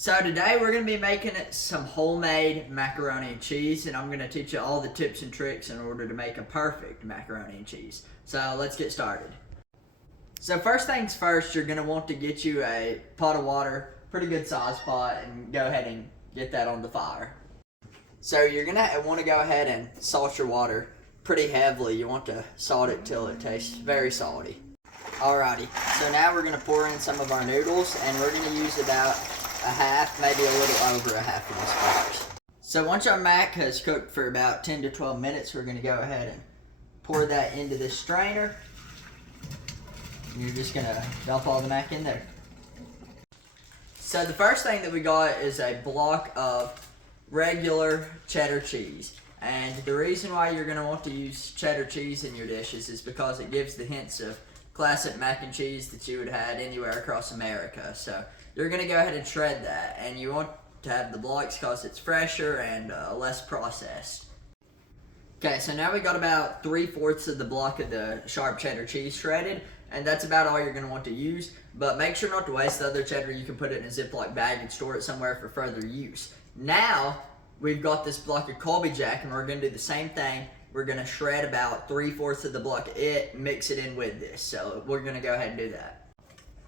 So today we're going to be making some homemade macaroni and cheese, and I'm going to teach you all the tips and tricks in order to make a perfect macaroni and cheese. So let's get started. So first things first, you're going to want to get you a pot of water, pretty good size pot, and go ahead and get that on the fire. So you're going to want to go ahead and salt your water pretty heavily. You want to salt it till it tastes very salty. Alrighty, so now we're going to pour in some of our noodles, and we're going to use about a half, maybe a little over a half of these bars. So once our mac has cooked for about 10 to 12 minutes, we're going to go ahead and pour that into this strainer. And you're just going to dump all the mac in there. So the first thing that we got is a block of regular cheddar cheese. And the reason why you're going to want to use cheddar cheese in your dishes is because it gives the hints of classic mac and cheese that you would have had anywhere across America. So you're going to go ahead and shred that, and you want to have the blocks because it's fresher and less processed. Okay, so now we got about 3/4 of the block of the sharp cheddar cheese shredded, and that's about all you're going to want to use. But make sure not to waste the other cheddar. You can put it in a Ziploc bag and store it somewhere for further use. Now we've got this block of Colby Jack, and we're going to do the same thing. We're going to shred about 3/4 of the block of it, mix it in with this. So we're going to go ahead and do that.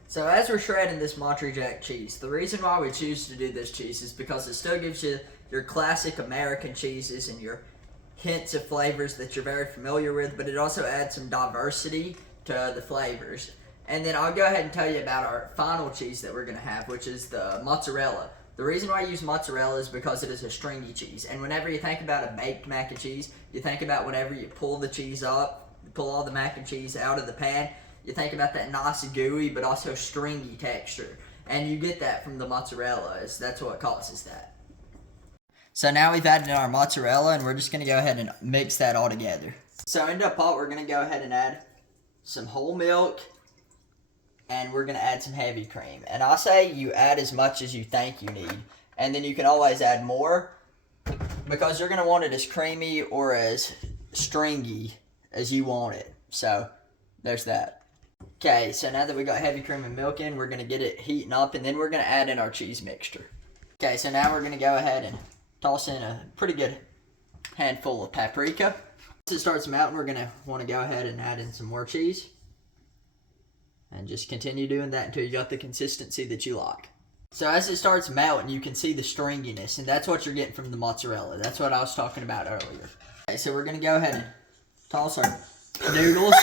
So as we're shredding this Monterey Jack cheese, the reason why we choose to do this cheese is because it still gives you your classic American cheeses and your hints of flavors that you're very familiar with, but it also adds some diversity to the flavors. And then I'll go ahead and tell you about our final cheese that we're going to have, which is the mozzarella. The reason why I use mozzarella is because it is a stringy cheese. And whenever you think about a baked mac and cheese, you think about whenever you pull the cheese up, pull all the mac and cheese out of the pan, you think about that nice gooey but also stringy texture. And you get that from the mozzarella. That's what causes that. So now we've added in our mozzarella, and we're just going to go ahead and mix that all together. So into a pot, we're going to go ahead and add some whole milk, and we're going to add some heavy cream. And I say you add as much as you think you need. And then you can always add more because you're going to want it as creamy or as stringy as you want it. So there's that. Okay, so now that we got heavy cream and milk in, we're going to get it heating up, and then we're going to add in our cheese mixture. Okay, so now we're going to go ahead and toss in a pretty good handful of paprika. Once it starts melting, we're going to want to go ahead and add in some more cheese. And just continue doing that until you got the consistency that you like. So as it starts melting, you can see the stringiness, and that's what you're getting from the mozzarella. That's what I was talking about earlier. Okay, so we're going to go ahead and toss our noodles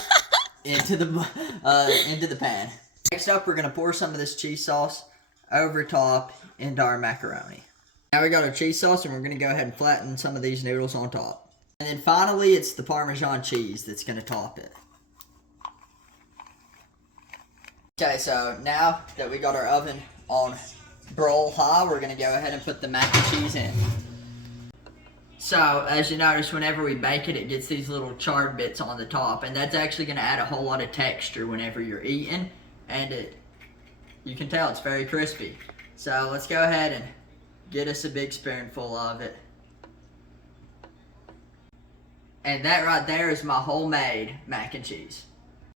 into the pan. Next up, we're going to pour some of this cheese sauce over top into our macaroni. Now we got our cheese sauce, and we're going to go ahead and flatten some of these noodles on top. And then finally, it's the Parmesan cheese that's going to top it. Okay, so now that we got our oven on broil high, we're going to go ahead and put the mac and cheese in. So, as you notice, whenever we bake it, it gets these little charred bits on the top, and that's actually going to add a whole lot of texture whenever you're eating, and you can tell it's very crispy. So, let's go ahead and get us a big spoonful of it. And that right there is my homemade mac and cheese.